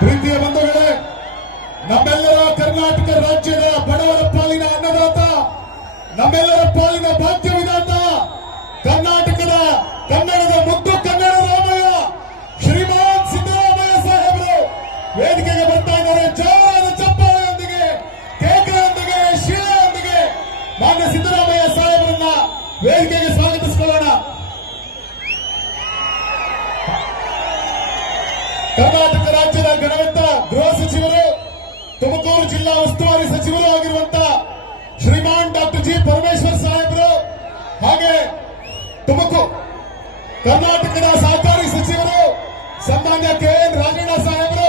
ಪ್ರೀತಿಯ ಬಂಧುಗಳೇ, ನಮ್ಮೆಲ್ಲರ ಕರ್ನಾಟಕ ರಾಜ್ಯದ ಬಡವರ ಪಾಲಿನ ಅನ್ನದಾತ, ನಮ್ಮೆಲ್ಲರ ಪಾಲಿನ ಭಾಗ್ಯ ವಿಧಾತ, ಕರ್ನಾಟಕದ ಕನ್ನಡದ ಮುದ್ದು ಕನ್ನಡ ರಾಮಯ್ಯ ಶ್ರೀಮಾನ್ ಸಿದ್ದರಾಮಯ್ಯ ಸಾಹೇಬರು ವೇದಿಕೆಗೆ ಬರ್ತಾ ಇದ್ದಾರೆ. ಜೋರಾದ ಚಪ್ಪಾಳೆಯೊಂದಿಗೆ, ಕೇಕೆಯೊಂದಿಗೆ, ಶೀಲೆಯೊಂದಿಗೆ ಮಾನ್ಯ ಸಿದ್ದರಾಮಯ್ಯ ಸಾಹೇಬರನ್ನ ವೇದಿಕೆಗೆ ಸ್ವಾಗತಿಸಿಕೊಳ್ಳೋಣ. ಕರ್ನಾಟಕ ರಾಜ್ಯದ ಗಣವಂತ ಗೃಹ ಸಚಿವರು, ತುಮಕೂರು ಜಿಲ್ಲಾ ಉಸ್ತುವಾರಿ ಸಚಿವರು ಆಗಿರುವಂತಹ ಶ್ರೀಮಾನ್ ಡಾಕ್ಟರ್ ಜಿ ಪರಮೇಶ್ವರ್ ಸಾಹೇಬರು, ಹಾಗೆ ತುಮಕೂರು ಕರ್ನಾಟಕದ ಸಹಕಾರಿ ಸಚಿವರು ಸನ್ಮಾನ್ಯ KN ರಾಜಣ್ಣ ಸಾಹೇಬರು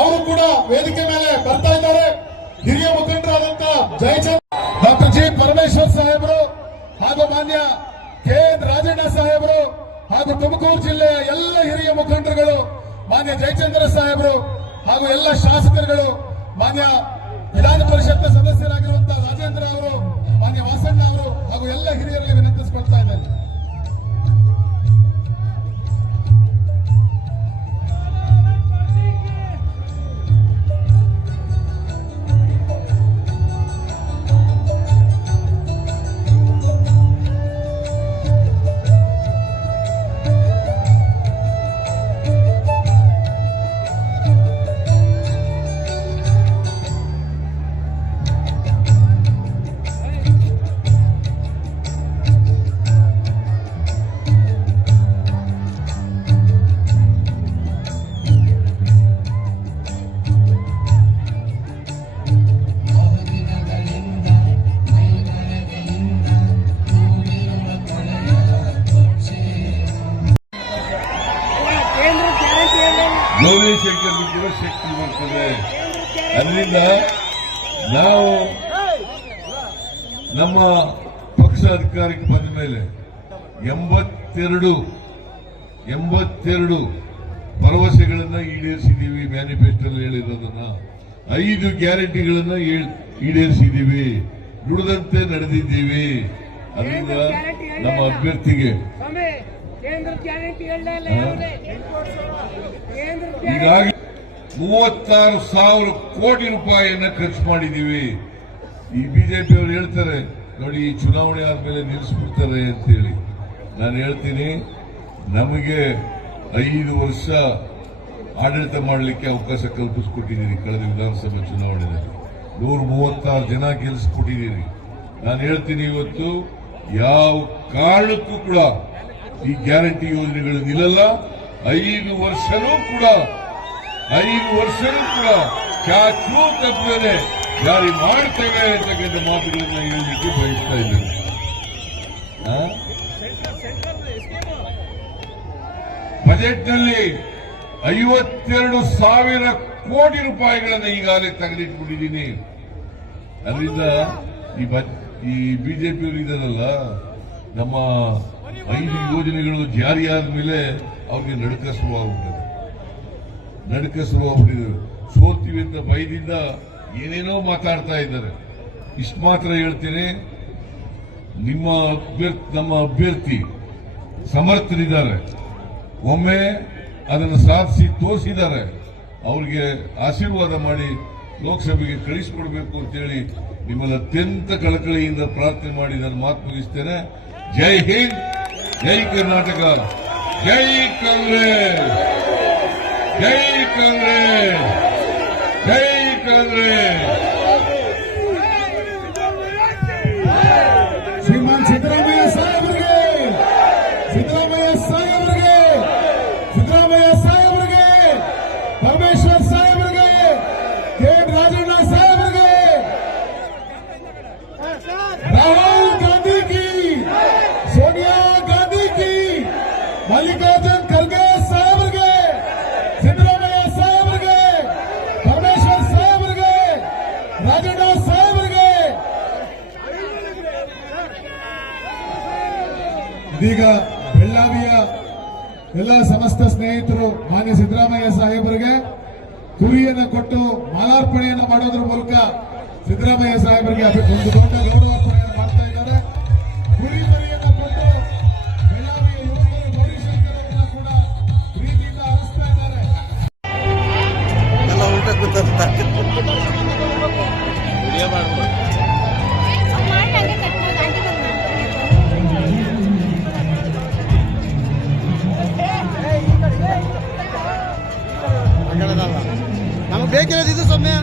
ಅವರು ಕೂಡ ವೇದಿಕೆ ಮೇಲೆ ಬರ್ತಾ ಇದ್ದಾರೆ. ಹಿರಿಯ ಮುಖಂಡರಾದಂತಹ ಜಯಚಂದ್ರ ಡಾಕ್ಟರ್ ಜಿ ಪರಮೇಶ್ವರ್ ಸಾಹೇಬರು ಹಾಗೂ ಮಾನ್ಯ KN ರಾಜಣ್ಣ ಸಾಹೇಬರು ಹಾಗೂ ತುಮಕೂರು ಜಿಲ್ಲೆಯ ಎಲ್ಲ ಹಿರಿಯ ಮುಖಂಡರುಗಳು, ಮಾನ್ಯ ಜಯಚಂದ್ರ ಸಾಹೇಬರು ಹಾಗೂ ಎಲ್ಲ ಶಾಸಕರುಗಳು, ಮಾನ್ಯ ವಿಧಾನ ಪರಿಷತ್ ಸದಸ್ಯರಾಗಿರುವಂತಹ ರಾಜೇಂದ್ರ ಅವರು, ಮಾನ್ಯ ವಾಸಣ್ಣ ಅವರು ಹಾಗೂ ಎಲ್ಲ ಹಿರಿಯರಿಗೆ ವಿನಂತಿಸಿಕೊಳ್ತಾ ಇದ್ದೇನೆ. ಗೌರಿಶಂಕರ್ಗೂ ಕೂಡ ಶಕ್ತಿ ಬರ್ತದೆ. ಅದರಿಂದ ನಾವು ನಮ್ಮ ಪಕ್ಷ ಅಧಿಕಾರಕ್ಕೆ ಬಂದ ಮೇಲೆ 82 ಭರವಸೆಗಳನ್ನ ಈಡೇರಿಸಿದ್ದೀವಿ. ಮ್ಯಾನಿಫೆಸ್ಟೋದಲ್ಲಿ ಹೇಳಿರೋದನ್ನ 5 ಗ್ಯಾರಂಟಿಗಳನ್ನ ಈಡೇರಿಸಿದ್ದೀವಿ, ನುಡಿದಂತೆ ನಡೆದಿದ್ದೀವಿ. ಅದರಿಂದ ನಮ್ಮ ಅಭ್ಯರ್ಥಿಗೆ ಈಗಾಗಿ 36,000 ಕೋಟಿ ರೂಪಾಯಿಯನ್ನ ಖರ್ಚು ಮಾಡಿದ್ದೀವಿ. ಈ ಬಿಜೆಪಿಯವರು ಹೇಳ್ತಾರೆ ನೋಡಿ, ಈ ಚುನಾವಣೆ ಆದ್ಮೇಲೆ ನಿಲ್ಲಿಸ್ಬಿಡ್ತಾರೆ ಅಂತೇಳಿ. ನಾನು ಹೇಳ್ತೀನಿ, ನಮಗೆ 5 ವರ್ಷ ಆಡಳಿತ ಮಾಡಲಿಕ್ಕೆ ಅವಕಾಶ ಕಲ್ಪಿಸಿಕೊಟ್ಟಿದ್ದೀರಿ. ಕಳೆದ ವಿಧಾನಸಭೆ ಚುನಾವಣೆಯಲ್ಲಿ 136 ಜನ ಗೆಲ್ಲಿಸಿಕೊಟ್ಟಿದ್ದೀರಿ. ನಾನು ಹೇಳ್ತೀನಿ, ಇವತ್ತು ಯಾವ ಕಾರಣಕ್ಕೂ ಕೂಡ ಈ ಗ್ಯಾರಂಟಿ ಯೋಜನೆಗಳು ನಿಲ್ಲಲ್ಲ. 5 ವರ್ಷನೂ ಕೂಡ ಚಾಚೂ ತಪ್ಪದೆ ಜಾರಿ ಮಾಡ್ತೇವೆ ಅಂತಕ್ಕಂಥ ಮಾತುಗಳನ್ನ ಹೇಳಲಿಕ್ಕೆ ಬಯಸ್ತಾ ಇದ್ದೇನೆ. ಬಜೆಟ್ನಲ್ಲಿ 52,000 ಕೋಟಿ ರೂಪಾಯಿಗಳನ್ನು ಈಗಾಗಲೇ ತೆಗೆದಿಟ್ಬಿಟ್ಟಿದ್ದೀನಿ. ಅದರಿಂದ ಈ ಬಿಜೆಪಿಯವರು ಇದ್ದಾರಲ್ಲ, ನಮ್ಮ 5 ಯೋಜನೆಗಳು ಜಾರಿಯಾದ ಮೇಲೆ ಅವ್ರಿಗೆ ನಡುಕ ಶುರುವಾಗ್ಬಿಟ್ಟಿದೆ. ಸೋಲ್ತೀವಿ ಅಂತ ಭಯದಿಂದ ಏನೇನೋ ಮಾತಾಡ್ತಾ ಇದ್ದಾರೆ. ಇಷ್ಟು ಮಾತ್ರ ಹೇಳ್ತೀನಿ, ನಮ್ಮ ಅಭ್ಯರ್ಥಿ ಸಮರ್ಥರಿದ್ದಾರೆ, ಒಮ್ಮೆ ಅದನ್ನು ಸಾಧಿಸಿ ತೋರಿಸಿದ್ದಾರೆ. ಅವ್ರಿಗೆ ಆಶೀರ್ವಾದ ಮಾಡಿ ಲೋಕಸಭೆಗೆ ಕಳಿಸಿಕೊಡ್ಬೇಕು ಅಂತೇಳಿ ನಿಮ್ಮಲ್ಲಿ ಅತ್ಯಂತ ಕಳಕಳಿಯಿಂದ ಪ್ರಾರ್ಥನೆ ಮಾಡಿ ನಾನು ಮಾತು ಮುಗಿಸ್ತೇನೆ. ಜೈ ಹಿಂದ್, ಜೈ ಕರ್ನಾಟಕ, ಜೈ ಕಾಂಗ್ರೆಸ್, ಜೈ ಕಾಂಗ್ರೆಸ್, ಜೈ ಕಾಂಗ್ರೆಸ್. ಶ್ರೀಮಾನ್ ಸಿದ್ದರಾಮಯ್ಯ ಸಾಹೇಬರಿಗೆ, ಸಿದ್ದರಾಮಯ್ಯ ಸಾಹೇಬರಿಗೆ, ಸಿದ್ದರಾಮಯ್ಯ ಸಾಹೇಬರಿಗೆ, ಪರಮೇಶ್ವರ್ ಸಾಹೇಬರಿಗೆ, KN ರಾಜಣ್ಣ ಸಾಹೇಬರಿಗೆ, ರಾಹುಲ್ ಗಾಂಧಿ ಕಿ, ಸೋನಿಯಾ ಗಾಂಧಿ ಕಿ, ಮಲ್ಲಿಕಾರ್ಜುನ್ ಖರ್ಗೆ ಸಾಹೇಬರಿಗೆ, ಸಿದ್ದರಾಮಯ್ಯ ಸಾಹೇಬರಿಗೆ, ಪರಮೇಶ್ವರ್ ಸಾಹೇಬರಿಗೆ, ರಾಜಣ್ಣ ಸಾಹೇಬರಿಗೆ. ಇದೀಗ ಬೆಳ್ಳಾವಿಯ ಎಲ್ಲ ಸಮಸ್ತ ಸ್ನೇಹಿತರು ಮಾನ್ಯ ಸಿದ್ದರಾಮಯ್ಯ ಸಾಹೇಬರಿಗೆ ಕುರಿಯನ್ನು ಕೊಟ್ಟು ಮಾಲಾರ್ಪಣೆಯನ್ನು ಮಾಡೋದ್ರ ಮೂಲಕ ಸಿದ್ದರಾಮಯ್ಯ ಸಾಹೇಬರಿಗೆ ಒಂದು ದೊಡ್ಡ ಗೌರವಾರ್ಪಣೆಯನ್ನು ಮಾಡ್ತಾ ಇದ್ದಾರೆ. ಕುರಿ ಮರಿಯನ್ನು ಕೊಟ್ಟು ಬೆಳ್ಳಾವಿಯ ಯುವಕರು ಗೌರಿಶಂಕರ್ ಕೂಡ ಪ್ರೀತಿಯಿಂದ ಹರಿಸ್ತಾ ಇದ್ದಾರೆ. ಕೇಳೋದಲ್ಲ ನಮಗೆ ಬೇಕಿರೋದು ಇದು ಸೊಮ್ಮೆ